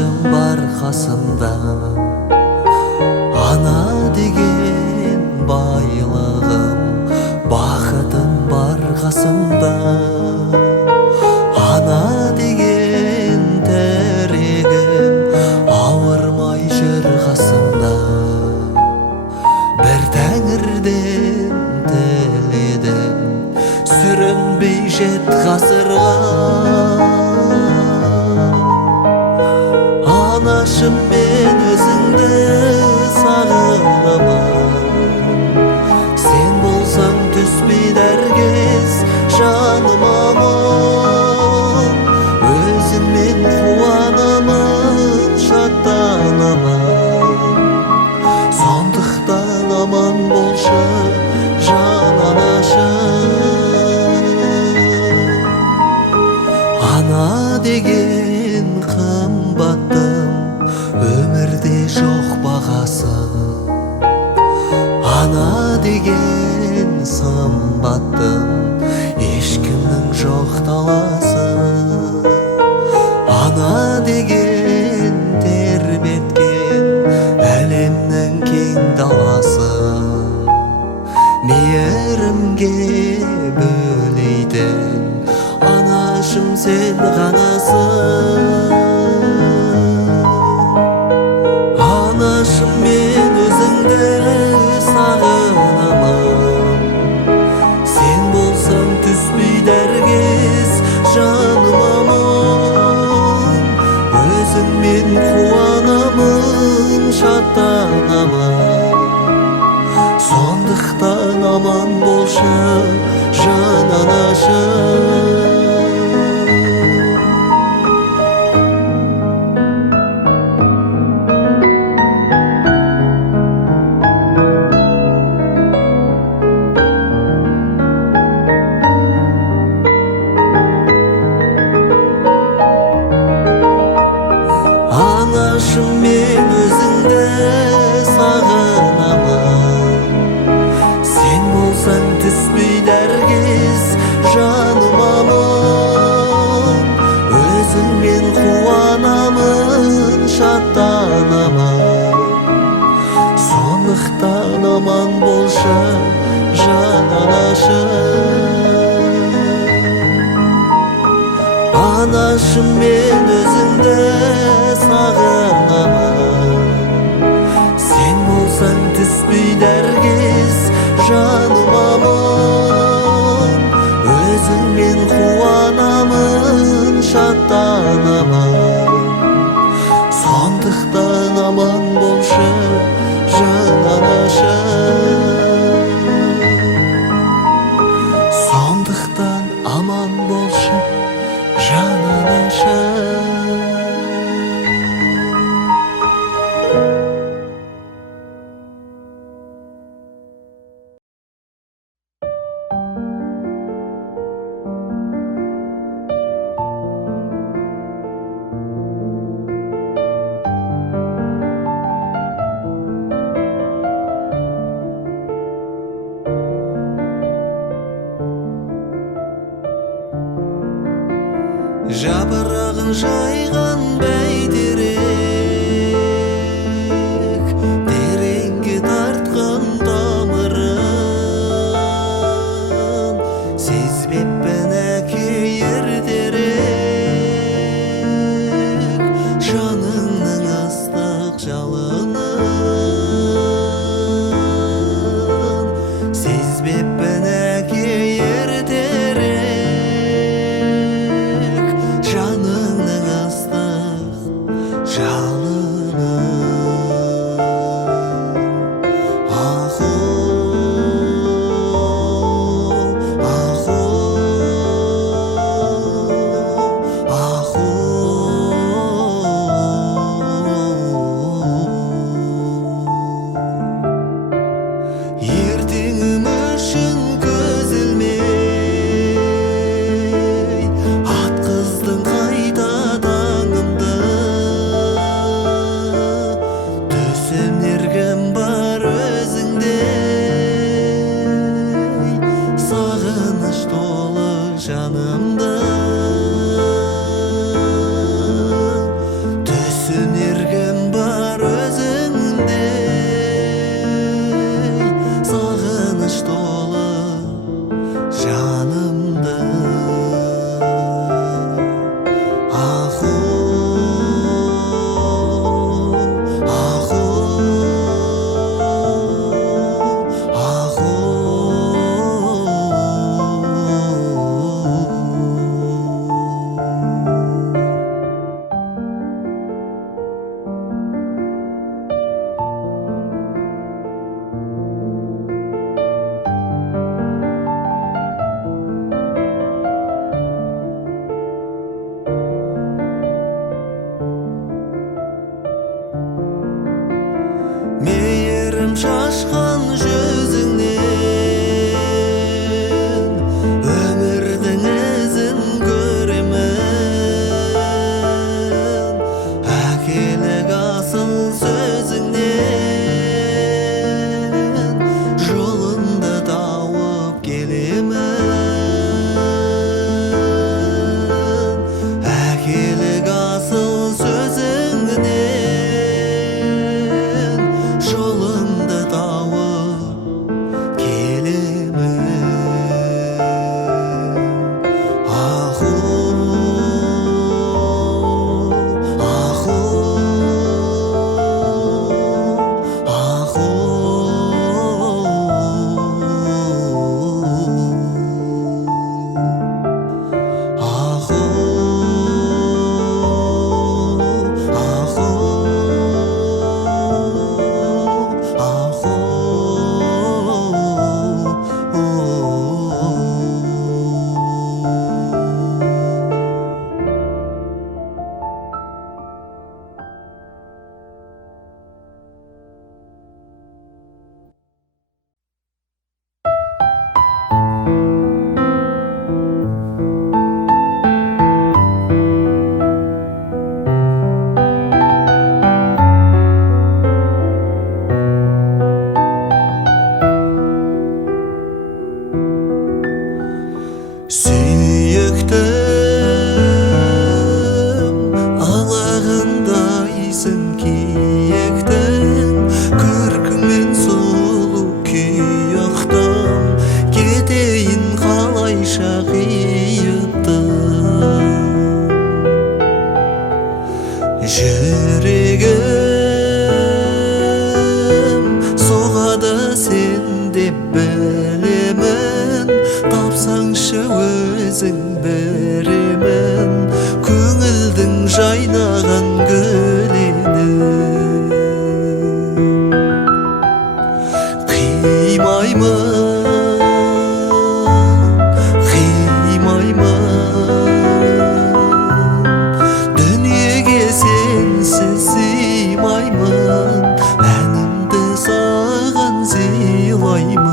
анашым бар қасымда, ана деген байлығым, бақытым бар қасымда. Ана деген тірегім, ауырмай жүр қасымда. Бір тәңірден тіледім, сүрінбей жет ғасырға. Анашым, мен өзіңді сағынамын, сен болсаң түспейді әркез жаныма мұң. Өзіңмен қуанамын, шаттанамын, сондықтан аман болшы жан анашым. Ана деген қымбаттым, өмірде жоқ бағасы. Ана деген сымбаттым, ешкімнің жоқ таласы. Ана деген тербеткен әлемнің кең даласы. Мейірімге бөлейтін анашым, сен ғанасың. Анашым, мен өзіңді сағынамын, сен болсаң түспейді әркез жаныма мұң. Өзіңмен қуанамын, шаттанамын, сондықтан аман болшы жан анашым. Анашым, мен өзіңді сағынамын, сен болсаң түспейді әркез жаныма мұң. Өзіңмен қуанамын, шаттанамын, сондықтан аман болшы жан анашым. Анашым, мен өзіңді сағынамын, сен болсаң түспейді әркез жаныма мұң. Өзіңмен қуанамын, шаттанамын, сондықтан аман болшы жан анашым. Сондықтан аман болшы жан анашым. Жапырағын жайған бәйтерек, тереңге тартқан тамырын, сезбеппін әке ертерек, жаныңның ыстық жалынын. Сезбеппін әке ертерек, жаныңның ыстық Сүйіктім алағындайсың киіктің көркіңмен сұлу күйіктім кетейін қалайша қиыптым жүрегім соғады сен деп білемін тапсаңшы өзің беремін көңілдің жайнаған гүлені қимаймын дүниеге сенсіз сыймаймын әнімді саған сыйлаймын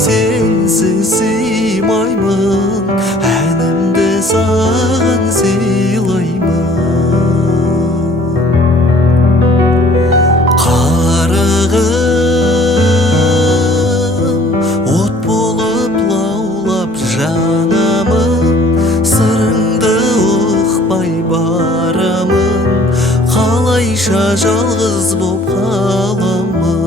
сенсіз сыймаймын әнімді саған сыйлаймын қарағым от болып лаулап жанамын сырыңды ұқпай барамын қалайша жалғыз боп қаламын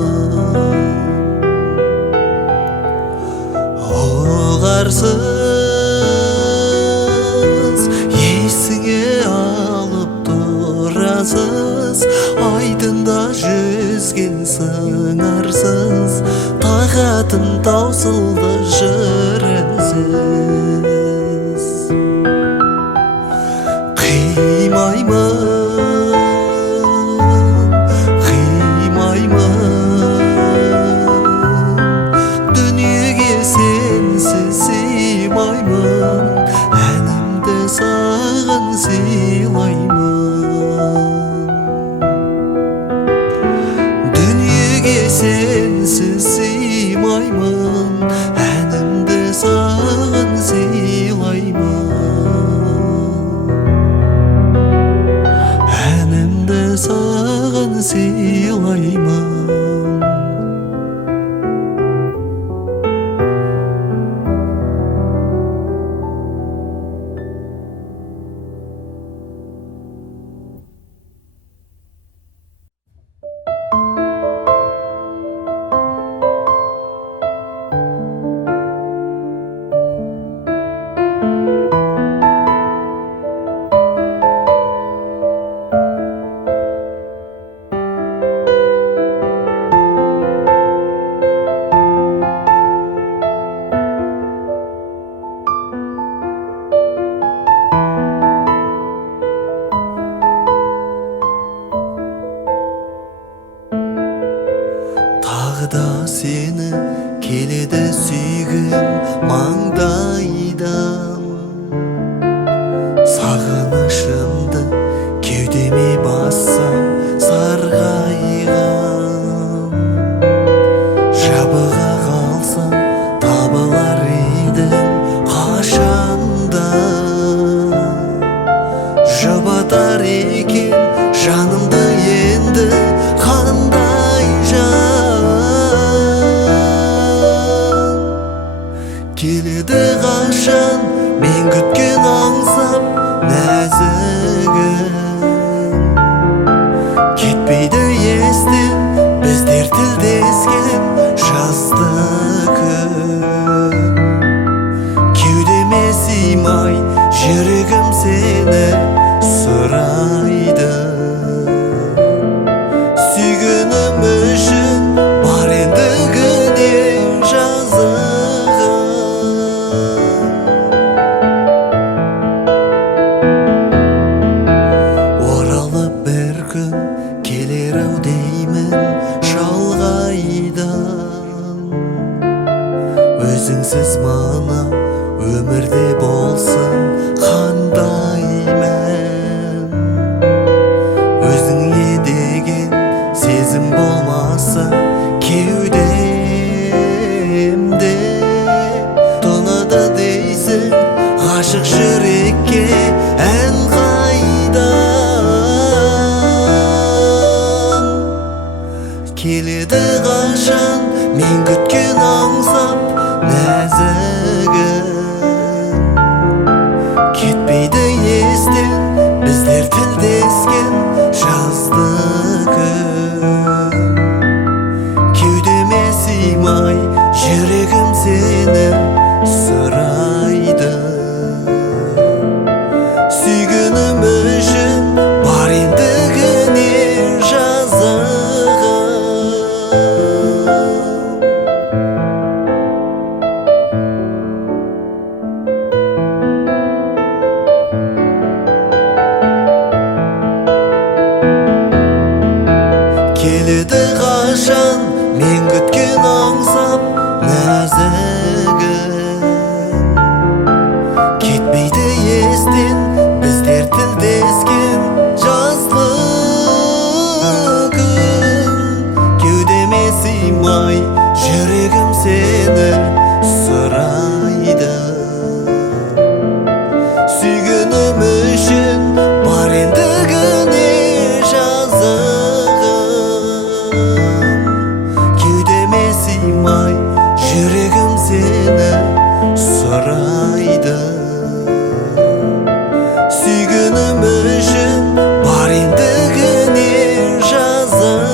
оғарсыз есіңе алып тұрасыз айдында жүзген сыңарсыз тағатын таусылды жырынсыз қимаймын дүниеге сенсіз сыймаймын әнімді саған сыйлаймын дүниеге сенсіз сыймаймын әнімді саған сыйлаймын әнімді саған сыйлаймын тағы да сені келеді сүйгім маңдайдан сағынышымды кеудеме бассам сарғайған жабыға қалсам табылар едің қашанда жұбатар екен жанымды енді қандай келеді қашан мен күткен аңсап нәзігім кетпейді естен біздер тілдескен жазды күн кеудеме сыймай жүрегім сені сұрайды сүйгенім үшін бар ендігіне оралып бір күн келер-ау деймін шалғайдан өзіңсіз мына өмірде болсын қандай мән өзіңе деген сезім болмаса кеудемде тоңады дейсің ғашық жүрекке ән қайдан келеді келеді қашан мен күткен аңсап нәзігім, кетпейді естен біздер тілдескен жазды күн. Кеудеме сыймай жүрегім сені сұрайды. Сүйгенім үшін бар ендігіне жазығым. Келеді қашан мен күткен аңсап нәзігім, кетпейді естен біздер тілдескен жазды күн. Кеудеме сыймай жүрегім сені сұрайды. Сүйгенім үшін бар ендігіне жазығым. Кеудеме сыймай жүрегім сені сұрайды. Сүйгенім үшін бар ендігіне жазығым.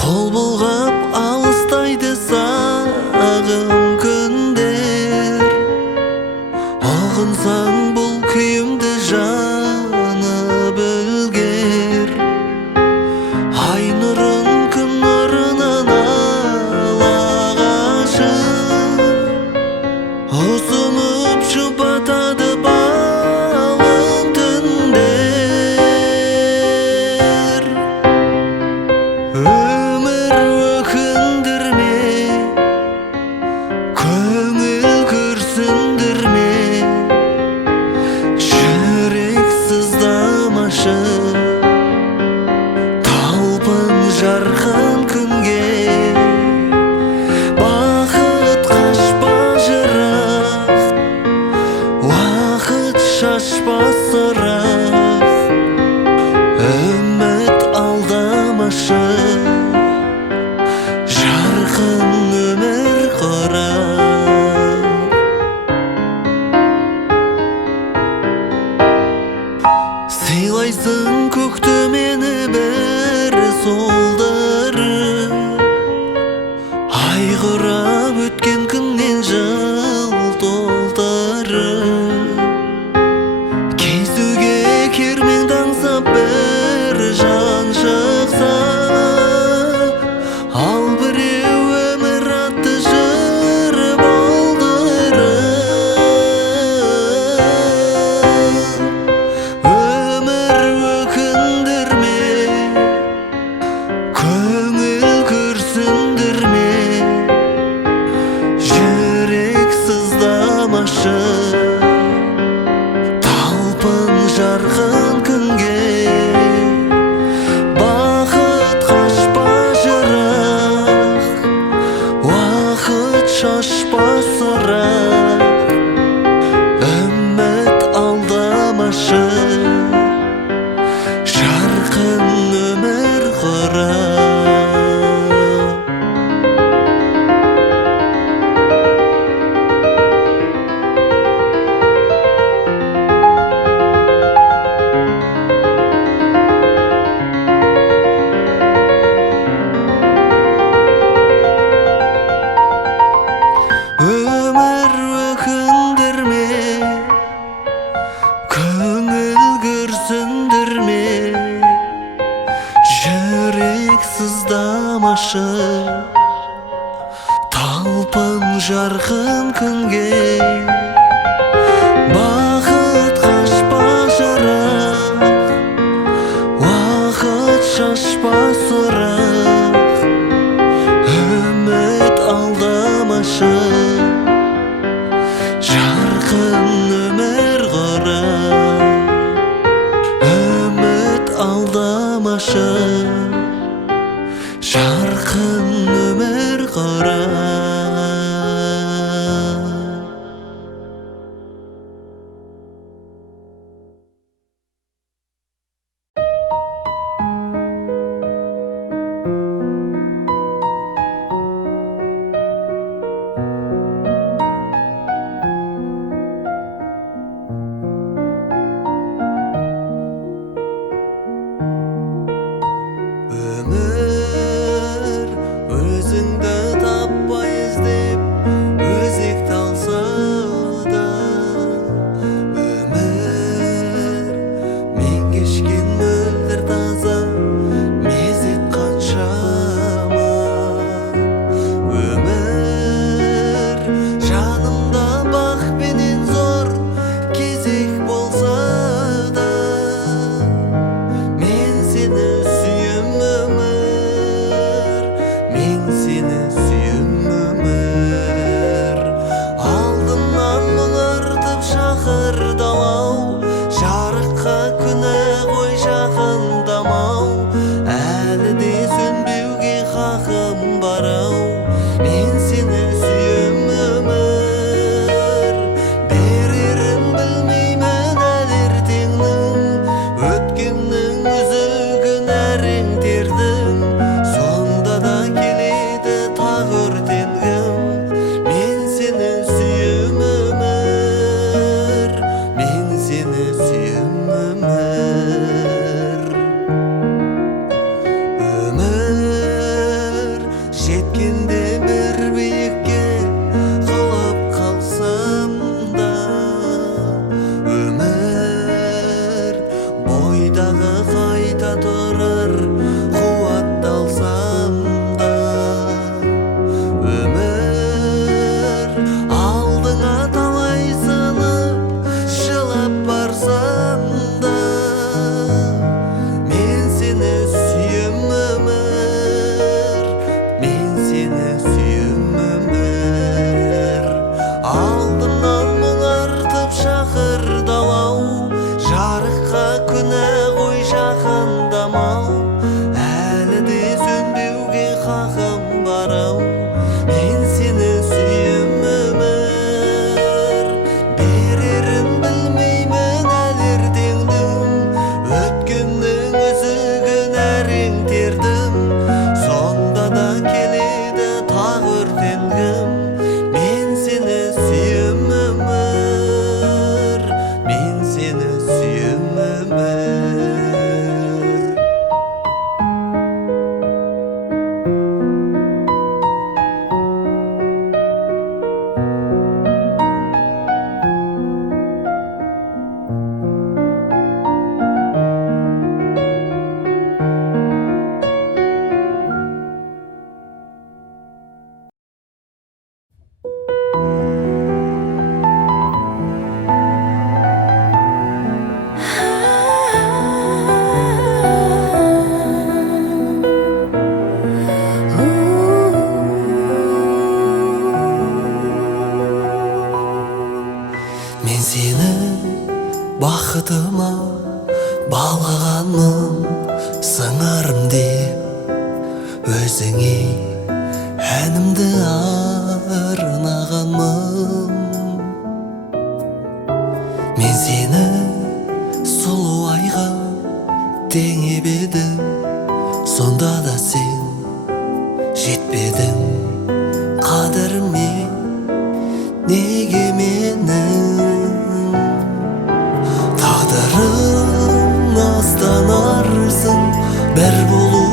Қол бұлғап алыстайды сағым күндер, ұғынсаң бұл күйімді жаны білгер. Ай нұрын күн нұрынан ала қашып, ұсынып жұбатады балын түндер. Өмір өкіндірме, көңіл күрсіндірме, жүрек сыздамашы талпын жарқын күнге. Бақыт қашпа жырақ, уақыт шашпа сұрақ, үміт алдамашы жарқын өмір құрап. Сыйлайсың көктемені бір солдырып, ай құрап өткен күннен жыл толтырып. Кезуге кермеңді аңсап бір жан шықса, ал біреу өмір атты жыр болдырып. Өмір өкіндірме, жүрек сыздамашы талпын жарқын күнге бақыт қашпа жарық уақыт шашпа сұрақ үміт алдамашы жарқын өмір құра үміт алдамашы жарқын өмір құра өмір өзіңді таппай іздеп өзекті алса да өмір мен кешкен мөлдір таза мезет қаншама өмір жанымда бақ пенен зор кезек болса да мен сені сүйем өмір мен сені сүйем өмір алдымнан мұңартып шақырдалау жарыққа күні ғой жақындамау әлі де сөнбеуге хақым бар-ау мен сені сүйем өмір берерін білмеймін әлі ертеңнің өткеннің үзігін әрең тердім сонда да келеді тағы өртенгім мен сені сүйем өмір мен сені сүйем өмір өмір жеткенде бір биікке құлап қалсам да өмір бойдағы қайта тұрар қуатталсам да өмір алдыңа талай сынып жылап барсам да мен сені сүйем өмір мен сені сүйем өмір алдымнан мұңартып шақырдалау жарыққа күні ғой жақындамау әлі де сөнбеуге хақым бар-ау мен сені сүйем өмір берерін білмеймін әлі ертеңнің өткеннің үзігін әрең тердім сонда да келеді тағы өртенгім мен сені сүйем өмір мен сені сүйем өмір мен сені бақытыма балағанмын сыңарым деп өзіңе әнімді арнағанмын мен сені сұлу айға теңеп едім сонда да сен жетпедің қадіріме неге менің тағдырым астанарсың бір болу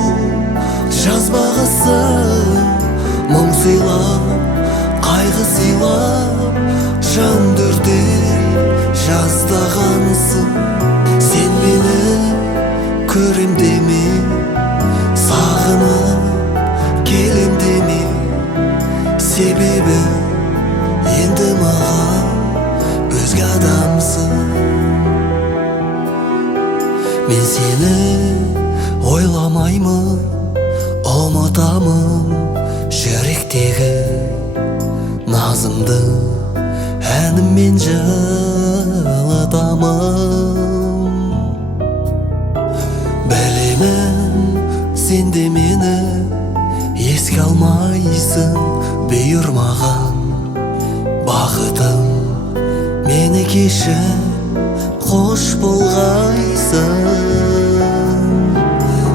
жазбағысың мұң сыйлап қайғы сыйлап жан дүрде жаздағансың сен мені көрем деме Мен сені ойламаймын, ұмытамын жүректегі назымды әніммен жылытамын. Білемін, сен де мені еске алмайсың, бұйырмаған бақытым мені кешір, қош болғайсың.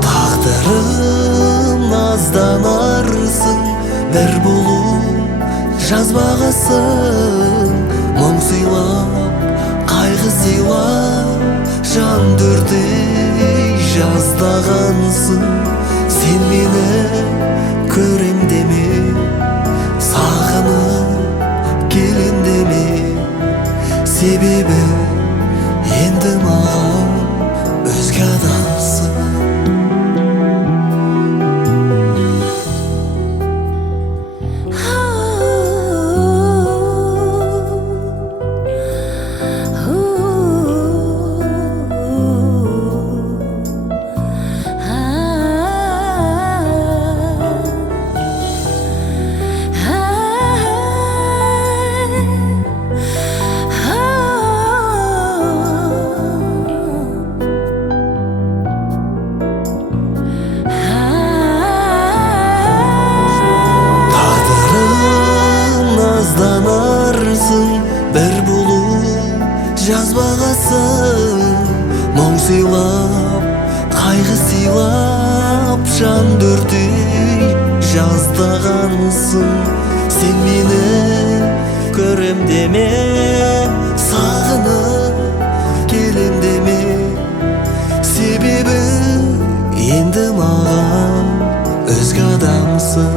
Тағдырым назданарсың, бір болу жазбағысың. Мұң сыйлап, қайғы сыйлап, жан дүрдей жаздағансың. Сен мені көрем деме, сағынып келем деме, себебі енді маған өзге адамсың. Бір болу жазбағасың. Мұң сыйлап, қайғы сыйлап, жан дүрдей жаздағансың. Сен мені көрем деме, сағынып келем деме, себебі енді маған өзге адамсың.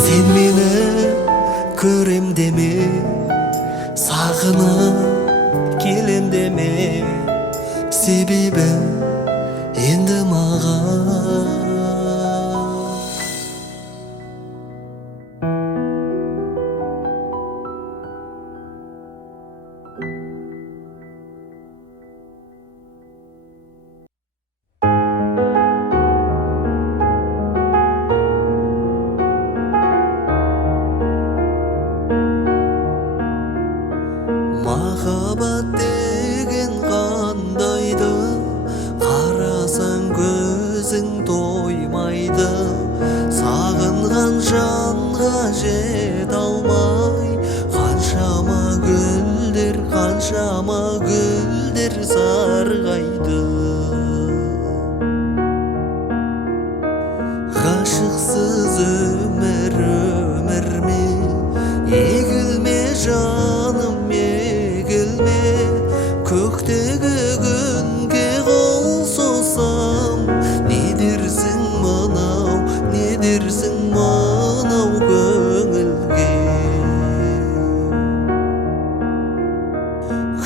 Сен мені көрем деме, сағынып келем деме, себебі енді маған. Махаббат деген қандайды, қарасаң көзің тоймайды. Сағынған жанға жете алмай, қаншама гүлдер сарғайды. Ғашықсыз өмір ме, егілме жаным, егілме. Көктегі күнге қол созсам, не дерсің мынау, не дерсің мынау көңілге.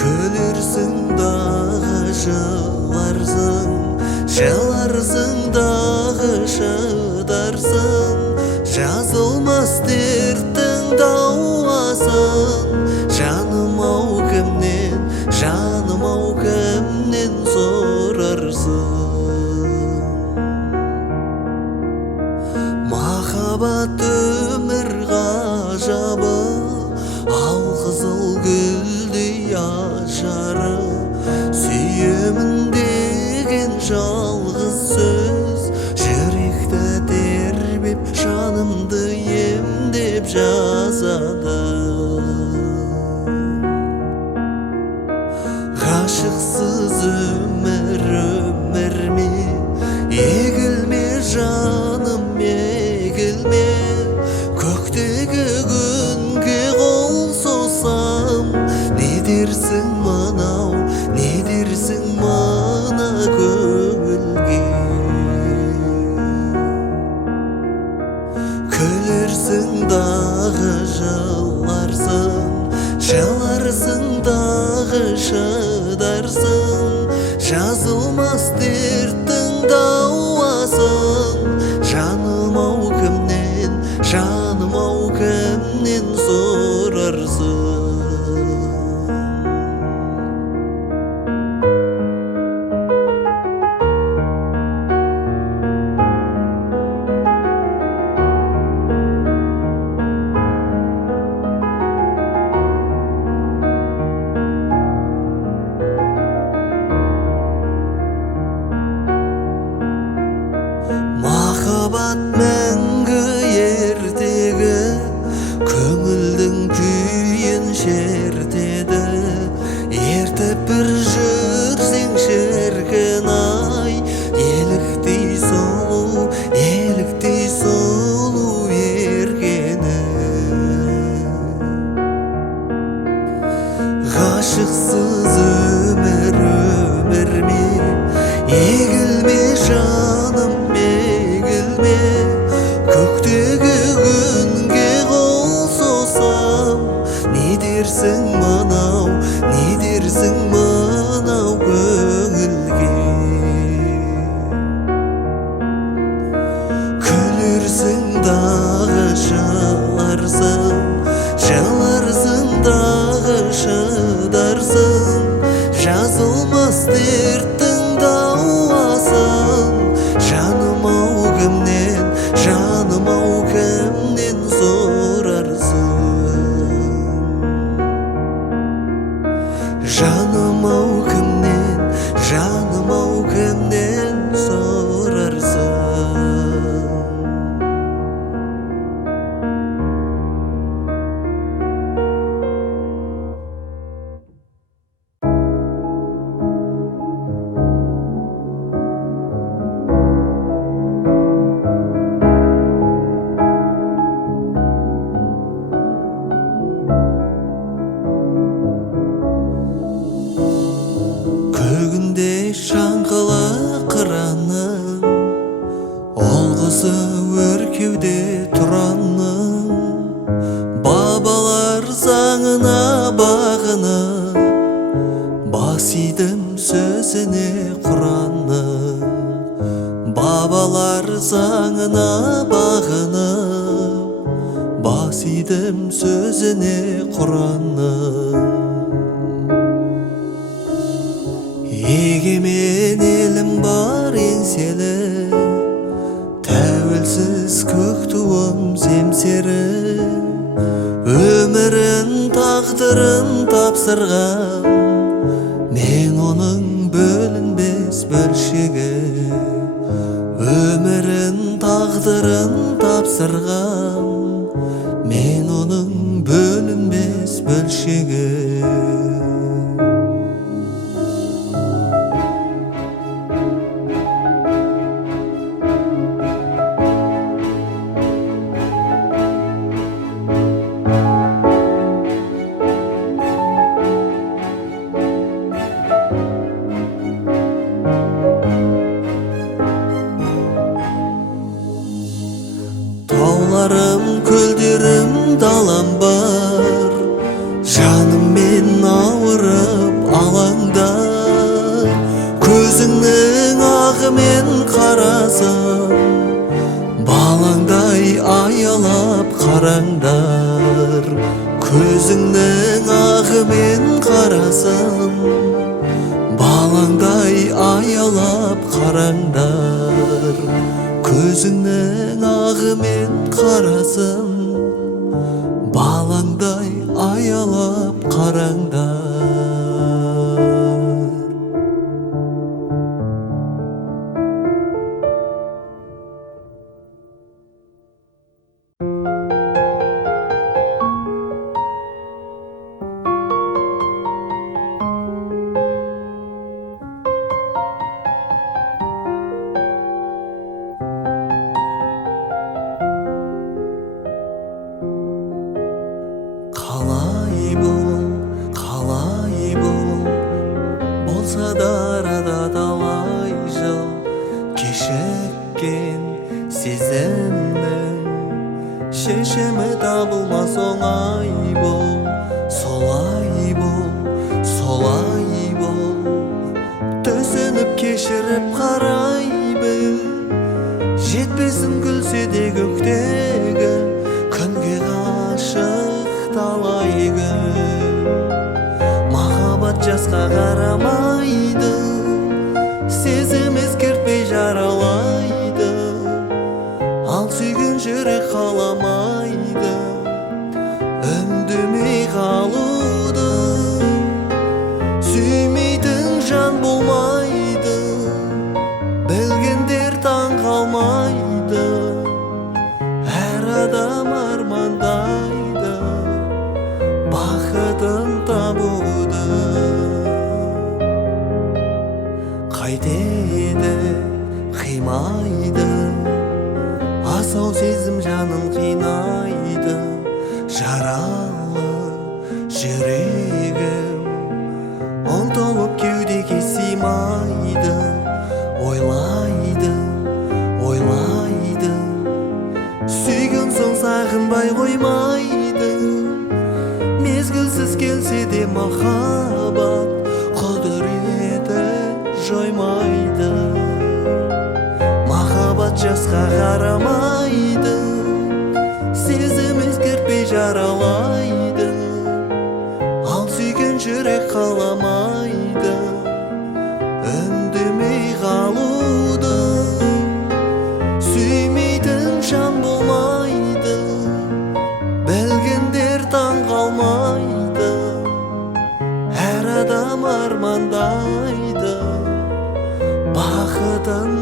Күлерсің дағы жыларсың, жыларсың дағы шыдарсың. Жазылмас дерттің дауасын, жаным-ау кімнен сорарсың. Махаббат өмір ғажабы, алқызыл гүлдей ажары. Сүйемін деген жалғыз сөз, жүректі тербеп, жанымды емдеп жазады. Ғашықсыз өмір ме, егілме жаным, егілме. Көктегі күнге қол созсам, не дерсің мынау, не дерсің мына көңілге. Күлерсің дағы Махаббат мәңгі ертегі, көңілдің күйін шертеді. Ертіп бір жүрсең шіркін ай, еліктей сұлу еркені. Ғашықсыз өмір ме, егілме жаным, егілме. Көктегі күнге қол созсам, не дерсің мынау көңілге? Күлерсің дағы жыларсың дағы шыдарсың. Жазылмас дерттің дауасын, жаным ау кімнен сорарсың? Жаным ау кімнен сорарсың? Көгінде шаңқылы қыранның, ол қызы өркеуде тұранның. Бабалар заңына бағынып, бас идім сөзіне Құранның. Бабалар заңына бағынып, бас идім сөзіне Құранның. Егемен елім бар еңселі, тәуелсіз көк туым семсері. Өмірін тағдырын тапсырған, мен оның бөлінбес бөлшегі. Өмірін тағдырын тапсырған, мен оның бөлінбес бөлшегі. Тауларым, көлдерім, далам бар, жаныммен ауырып алаңдар. Көзіңнің ағымен қарасам, балаңдай аялап қараңдар. Көзіңнің ағымен қарасам, балаңдай аялап қараңдар. Көзіңнің ағымен қарасын, балаңдай аялап қараңдар. Қалай бол, болса да арада талай жыл. Кешіккен сезімнің шешімі табылмас оңай бол. Солай бол, төсініп кешіріп қарай біл. Жетпесім күлсе де көктегі, күнге ғашық талай күн. Махаббат жасқа қарамайды, сезім ескертпей жаралайды. Ал сүйген жүрек қаламайды үндемей қалуды. Сүймейтін жан болмайды, білгендер таң қалмайды. сыймайды, асау сезім жанын қинайды. Жаралы жүрегім ұмтылып кеудеге сыймайды. Ойлайды, ойлайды, сүйген соң сағынбай қоймайды. Мезгілсіз келсе де махаббат құдіреті жоймайды. Махаббат жасқа қарамайды, сезім ескертпей жаралайды. Ал сүйген жүрек қаламайды үндемей қалуды. Сүймейтін жан болмайды, білгендер таң қалмайды. Әр адам армандайды, бақытын